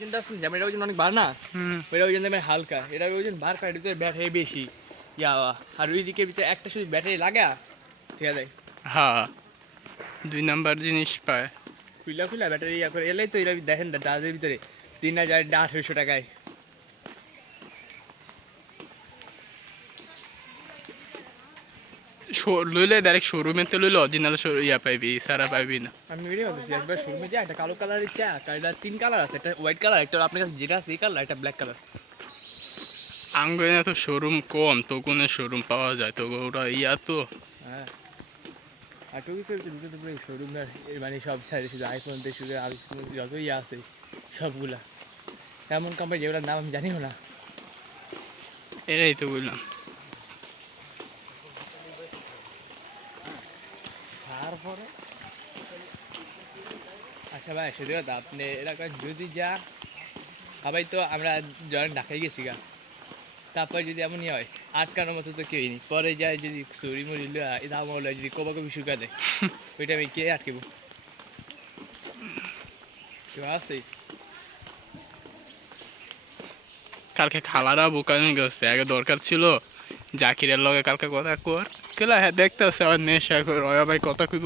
ওজনটা আছে যেমন এটা ওজন অনেক বার না, ওইটা ওজন দেবে হালকা, এটা ওজন বার কার ভিতরে ব্যাটারি বেশি ইয়াওয়া, আর ওই দিকে ভিতরে একটা শুধু ব্যাটারি লাগা ঠিক আছে। হ্যাঁ 2 নাম্বার জিনিস পায়। খুইলা খুইলা ব্যাটারি ইয়া করে এলেই তো এরা দেখেন না দাজের ভিতরে 3,800 টাকায়। লইলে ডাইরেক্ট শোরুমে তো লইলে অরিজিনাল ইয়া পাইবি, সারা পাইবি না। আমি ভিডিও ভাবতেছি একবার শোরুমে যা একটা কালো কালারের চা, এটা 3 কালার আছে, একটা হোয়াইট কালার, একটা আপনার কাছে যেটা আছে এই কালার, একটা ব্ল্যাক কালার। আঙ্গনে তো শোরুম কম, তো কোনো শোরুম পাওয়া যায় তো ওরা ইয়া তো। হ্যাঁ আর টুকি চলছে ভিতরে পুরো শোরুম মানে সব ছাড়ে, শুধু আইফোন থেকে শুধু আইফোন যত ইয়ে আছে সবগুলা, এমন কোম্পানি যেগুলোর নাম আমি জানিও না। এরাই তো বললাম। তারপরে আচ্ছা ভাই সত্যি কথা, আপনি এলাকায় যদি যা সবাই তো আমরা যখন ঢাকায় গেছি গা, তারপর যদি এমনই হয় আটকানোর মতো তো কেউই নেই, পরে যায় যদি চুরি মুড়ি দাম হলে যদি কবা কবি শুকা দেয়, ওইটা আমি কে আটকেব, কেউ আছে? কালকে খালারা বোকানি গেছে, আগে দরকার ছিল জাকিরের লগে কালকে কথা কর, কেলা হ্যাঁ দেখতে আছে আমার নেশা কর ভাই কথা খুব